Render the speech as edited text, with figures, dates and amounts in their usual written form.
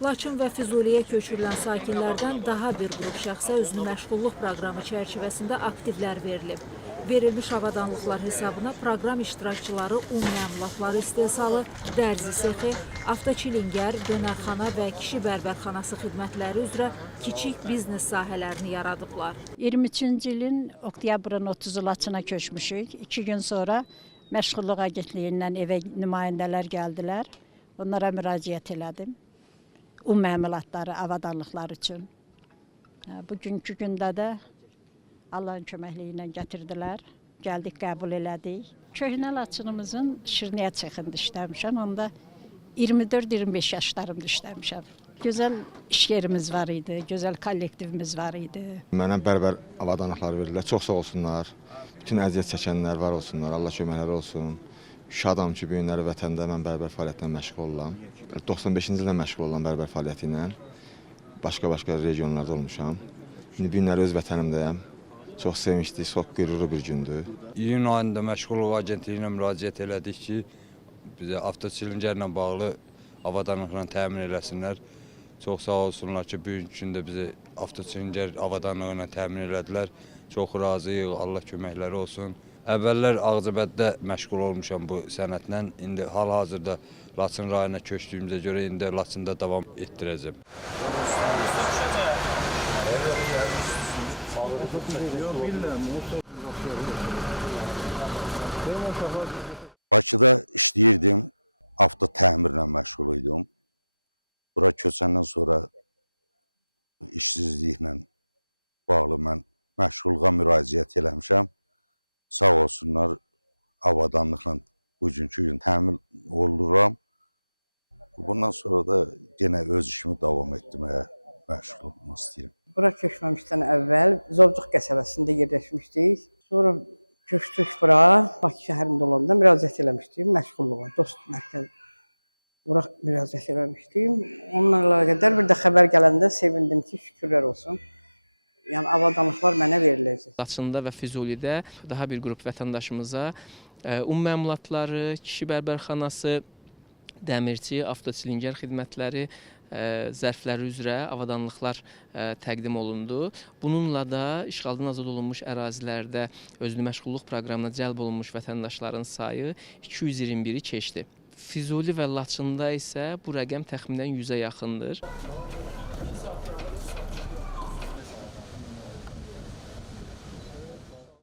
Laçın və Füzuliyə köçürülən sakinlərdən daha bir qrup şəxsə özünü məşğulluq proqramı çərçivəsində aktivlər verilib. Verilmiş avadanlıqlar hesabına proqram iştirakçıları un məmulatları istehsalı, dərzi sexi, avtoçilingər, dönərxana və kişi bərbərxanası xidmətləri üzrə kiçik biznes sahələrini yaradıblar. 23-cü ilin oktyabrın 30-u Laçına köçmüşük. 2 gün sonra Məşğulluq Agentliyindən evə nümayəndələr gəldilər. Onlara müraciət elədim. Un məmulatları, avadanlıqlar üçün. Bugünkü gündə də Allahın köməkliyi ilə gətirdilər. Gəldik, qəbul elədik. Köhnə Laçınımızın şirniyyat çexində işləmişəm. Onda 24-25 yaşlarımda işləmişəm. Gözəl iş yerimiz var idi, gözəl kollektivimiz var idi. Mənə bərbər avadanlıqları verirlər. Çox sağ olsunlar. Bütün əziyyət çəkənlər var olsunlar. Allah köməkləri olsun. Şadam ki, bu günləri vətəndə mən bərbər fəaliyyətinə məşğul olam. 95-ci ildə məşğul olam bərbər fəaliyyəti ilə. Başqa-başqa regionlarda olmuşam. İndi bu günləri öz vətənimdəyəm. Çox sevinçli, çox qürurlu bir gündür. İyun ayında Məşğulluq Agentliyinə müraciət elədik ki, bizə avtoçilingərlə bağlı avadanlıqla təmin eləsinlər. Çox sağ olsunlar ki, bugünkü gündə bizi avtoçilingər avadanlıqla təmin elədilər. Çox razıyıq, Allah köməkləri olsun. Əvvəllər Ağcabəddə məşğul olmuşam bu sənətlə. İndi hal-hazırda Laçın rayonuna köçdüyümüzə görə indi Laçında davam etdirəcəm. Bakıda işləyirdim, avto təmirlə məşğul idim. Bura köçəndən sonra işsizliklə bağlı mən məşğulluğa müraciət eləmişəm. Sağ olsunlar, avadanlıqla bugünkü gün təmin oluram. Bundan sonra da yenə öz işimi davam etdirməyə məşğul olmaq istəyirəm. Bura köçməmişdən əvvəl Zovcuq qəsəbəsində yerləşmişdik. Sonra köçdük bura, Bakı şəhərində olanda müraciət eləmişdim məşğulluğa, dost mərkəzi. Bura müraciət eləmişdim. Onunla əlaqədar bir də xəbər gələndə sevindim ki, şükürlər olsun. Yəni avadanlıqlar mənə veriləcək. Laçında və Füzulidə daha bir qrup vətəndaşımıza un məmulatları, kişi bərbərxanası, dəmirçi, avtoçilingər xidmətləri, zərfləri üzrə avadanlıqlar təqdim olundu. Bununla da işğaldan azad olunmuş ərazilərdə özünü məşğulluq proqramına cəlb olunmuş vətəndaşların sayı 221-i keçdi. Füzuli və Laçında isə bu rəqəm təxminən 100-ə yaxındır.